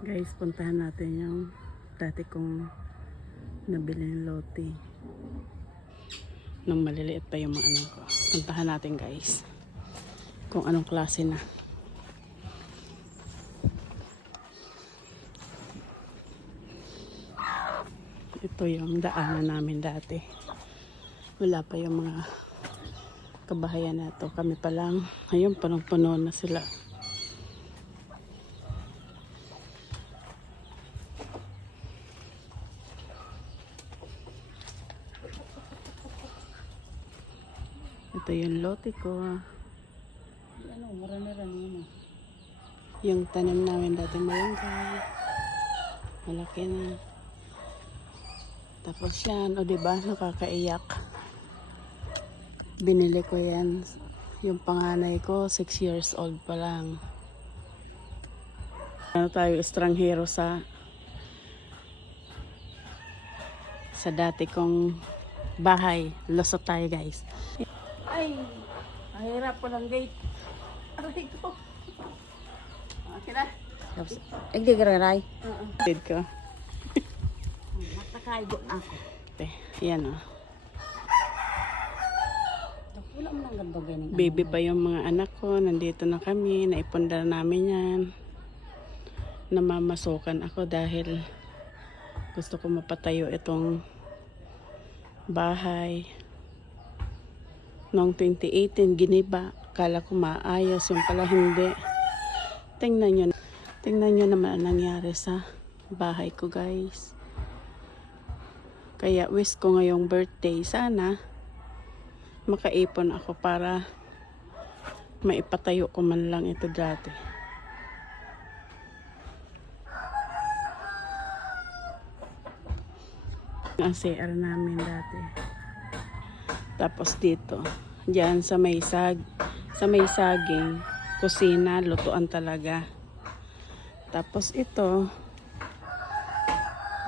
Guys, puntahan natin yung dati kong nabiling lote nung maliliit pa yung mga anak ko. Puntahan natin guys kung anong klase na. Ito yung daanan namin dati. Wala pa yung mga kabahayan na to. Kami pa lang. Ayun, punong-puno na sila. Ito yung lote ko. Ano, mura-mura na. Yung tanim namin dati malunggay. Malaki na. Tapos yan, o diba, nakakaiyak. Binili ko yan. Yung panganay ko, 6 years old pa lang. Ano tayo, estranghero sa dati kong bahay. Lusot tayo guys. Ay, mahirap po ng gate. Aray ko. Okay na. Hindi ka rin. Tid ko. Matakaigo na ako. Yan o. Wala mo nang ganda ganyan. Baby pa yung mga anak ko. Nandito na kami. Naipundar namin yan. Namamasukan ako dahil gusto ko mapatayo itong bahay. Noong 2018, giniba. Kala ko maayos. Yung pala hindi. Tingnan nyo naman ang nangyari sa bahay ko guys. Kaya wish ko ngayong birthday, sana makaipon ako para maipatayo ko man lang ito dati. Ang CR namin dati. Tapos dito, diyan sa may saging, kusina, lutuan talaga. Tapos ito,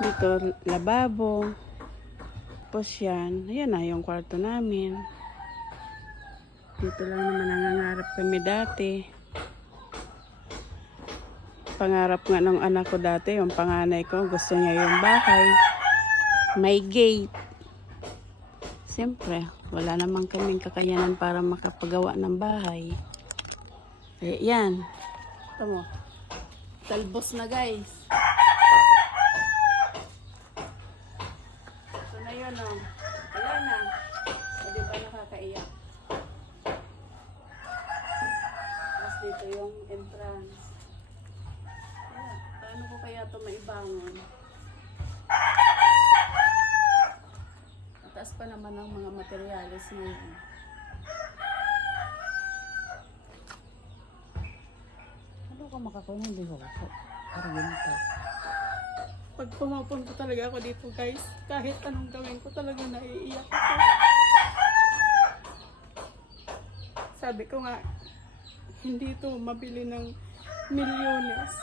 dito lababo. Tapos yan, ayan na yung kwarto namin. Dito lang naman nangangarap kami dati. Pangarap nga ng anak ko dati, yung panganay ko, gusto niya yung bahay. May gate. Siyempre, wala namang kaming kakayanan para makapagawa ng bahay. Eh, yan. Ito mo. Talbos na guys. Ito na yun o. Wala na. O diba nakakaiyak? Tapos dito yung entrance. Kaya, paano ko kaya ito maibangon? Mataas pa naman ang mga materyales ngayon. Ano ka makakuha hindi ko? Parang ganito. Pag pumapunta talaga ako dito guys, kahit anong gawin ko talaga naiiyak ako. Sabi ko nga, hindi ito mabili ng milyones.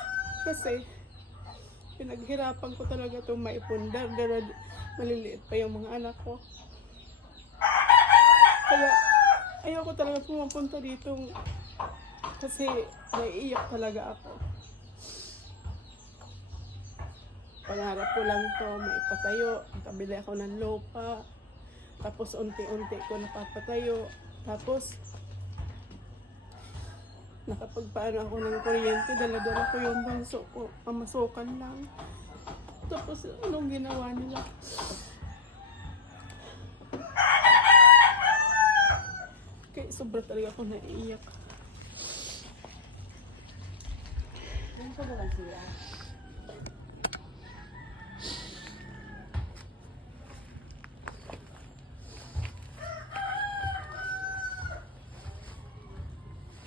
Kasi, pinaghirapan ko talaga ito maipundar. Dahil maliliit pa yung mga anak ko. Kaya, ayoko talaga pumapunta dito. Kasi, naiiyak talaga ako. Pangarap ko lang to, maipatayo. Kabili ako ng lupa. Tapos unti-unti ko napapatayo. Tapos nakapagpaano ako ng kuryente. Dala-dala ko yung bangso ko. Pamasukan lang. Tapos anong ginawa nila? Kaya sobra talaga ako naiiyak. Yan ko lang siya.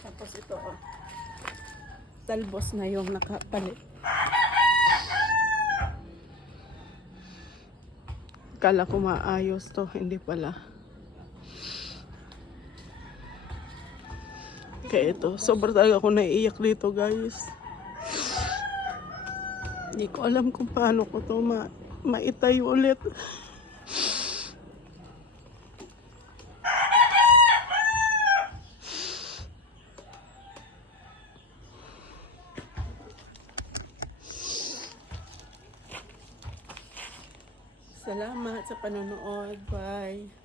Tapos ito oh. Talbos na yung nakapalit. Kala ko maayos to, hindi pala. Kaya ito, sobrang talaga ako naiiyak dito guys. Hindi ko alam kung paano ko to maitayo ulit. Salamat sa panonood. Bye.